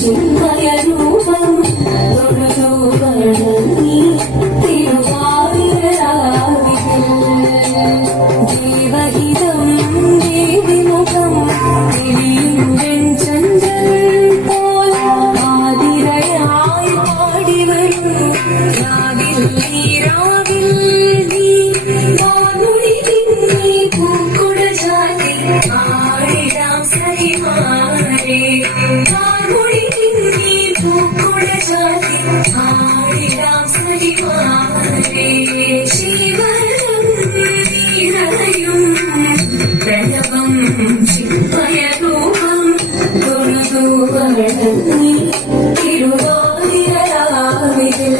ചിന്മയരൂപം തൊഴുതൂവണങ്ങി തിരുവാതിരാവിതിൽ ദേവഹിതം ദേവിമുഖം തെളിയും ചന്ദ്രൻ പോൽ ആതിരയായി പാടിവരും രാവിൽ നീരാവിൽ നീ വാനുടി തിങ്ങി പൂക്കുട ചാത്തി ആടിടാം സരിമാരെ വാനുടി തിങ്ങി പൂക്കുട ചാത്തി ആടിടാം സരിമാരെ ശിവനും നീരയും പ്രണവം ചിന്മയരൂപം തൊഴുതൂവണങ്ങി തിരുവാതിരാവിതിൽ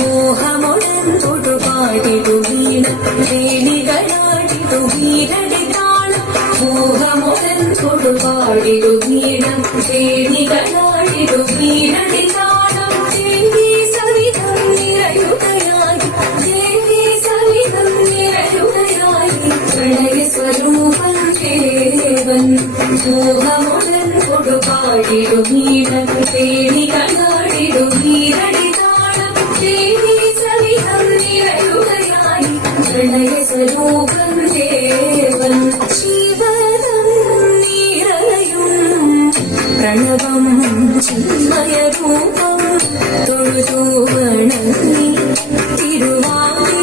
മോഹമുടൻ തൊടുപാടിടു വീണ വേലികളാടിടു വീരടിതാളം മോഹമുടൻ തൊടുപാടിടു വീണ വേലികളാടിടു വീരടിതാളം ദേവി സവിധം നിറയുകയായി ദേവി സവിധം നിറയുകയായി പ്രണയ സ്വരൂപം ദേവൻ മോഹമുടൻ തൊടുപാടിടു വീണ വേലികളാടിടു വീരടിതാളം ദേവി സവിധം നിറയുകയായി പ്രണയ സ്വരൂപം ദേവൻ ശിവനം നീരയും പ്രണവം ചിന്മയരൂപം തൊഴുതൂവണങ്ങി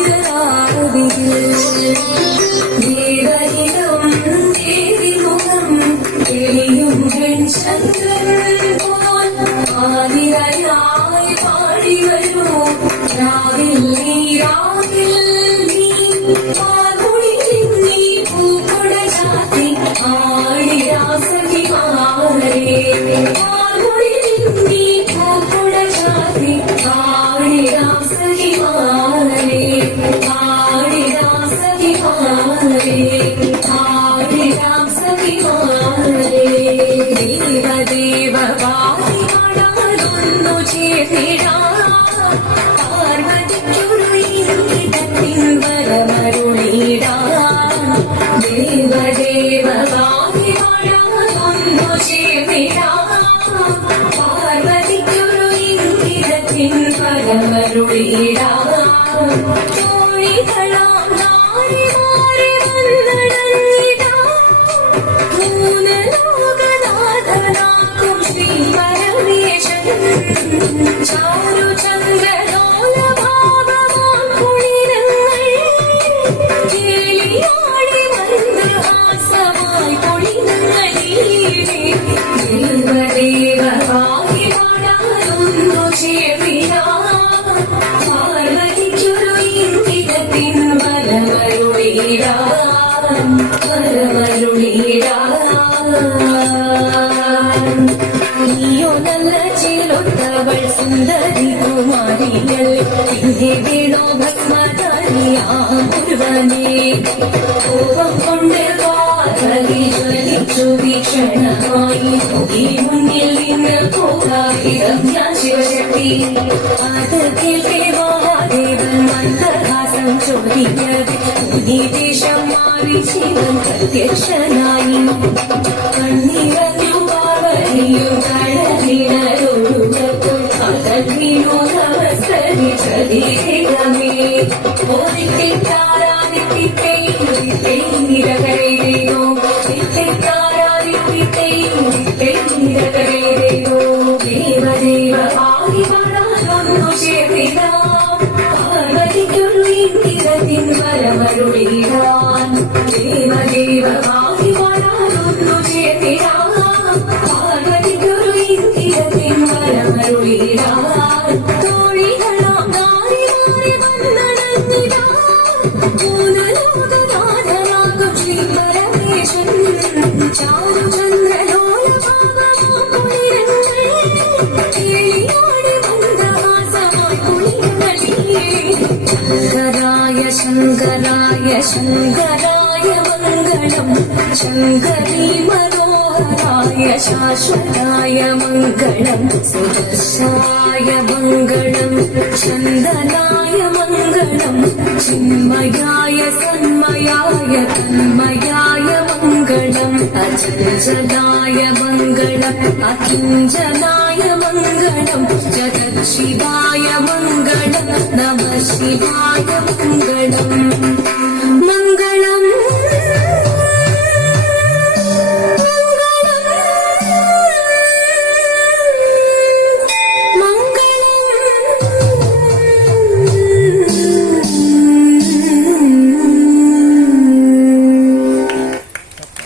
തിരുവാതിരാവിതിൽ ദേവഹിതം ദേവിമുഖം തെളിയും ചന്ദ്രൻ പോൽ ആതിരയായി പാടിവരൂ രാവിൽ നീരാവിൽ നീ വാനുടി തിങ്ങി പൂക്കുട ചാത്തി ആടിടാ സഖിമാരെ വാനുടി തിങ്ങി പൂക്കുട ചാത്തി ആടിടാ സഖിമാരെ ആടിടാ സഖിമാരെ ആടിടാ സഖിമാരെ ദേവദേവ വാദിയാടാനൊന്നു ചേർന്നിടാം പാർവതിക്കൊരു ഇംഗിതത്തിൻ വരമരുളിടാം ദേവദേവ വാദിയാടാനൊന്നു ചേർന്നിടാം പാർവതിക്കൊരു ഇംഗിതത്തിൻ വരമരുളിടാം തോഴികളാം നാരിമാരെ വന്ദനമിടാം മൂന്നലോകനാഥനാക്കും ശ്രീ പരമേശൻ ചാരു ചന്ദ്രലോലഭാവമാം കുളിരങ്ങൾ കേളിയാടി മന്ദഹാസമായി കുളിരങ്ങളീടെ ദേവദേവ വാഹിപാടാനൊന്നു ചേർന്നിടാം പാർവതിക്കൊരു ഇംഗിതത്തിൻ വരമരുളിടാം നീയോ നല്ല ചേലൊത്തവൾ സുന്ദരി കുമാരിയൽ പിന്നെ വീണോ ഭസ്മധാരിയാമുരുവനെ കോപം കൊണ്ട് പാർവതി ജ്വലിച്ചു വീക്ഷണമായി ഈ മുന്നിൽ നിന്ന് പോകാതിരം ഞാൻ ശിവശക്തി അത് കേൾക്കെ മഹാദേവൻ മന്ദഹാസം ചോദിക്കത് ഈ ദേശം മാറി ശിവൻ പ്രത്യക്ഷനായി കണ്ണിറഞ്ഞു പാർവതിയും കടലിനൊഴുകപ്പോൾ കടൽ വീണു നമസ്കരിച്ചതീരമേ നിരകരയോ നിരകരയോ ദേവദേവ ആദിപടാനൊന്നു ചേർന്നിടാം പാർവതിക്കൊരു ഇംഗിതത്തിൻ വരമരുളിടാൻ ദേവദേവ ആദിപടാനൊന്നു ചേർന്നിടാം പാർവതിക്കൊരു ഇംഗിതത്തിൻ വരമരുളിടാൻ തോഴികളാം നാരിമാരെ വന്ദനമിടാം മൂന്നലോകനാഥനാകും ശ്രീ പരമേശൻ ചാരു ചന്ദ്രലോലഭാവമാം കുളിരങ്ങൾ കേളിയാടി മന്ദഹാസമായി കുളിരങ്ങളീ ശങ്കരായ ശങ്കരായ മംഗളം ശങ്കരീ മനോഹരായ ശാശ്വതായ മംഗളം സുദർശായ മംഗളം ചന്ദനായ മംഗളം चिन्मयाय सन्मयाय तन्मयाय मङ्गलम् अचञ्चलाय मङ्गलम् अकिञ्चनाय मङ्गलम् जगत्शिवाय मङ्गलम् नमः शिवाय मङ्गलम्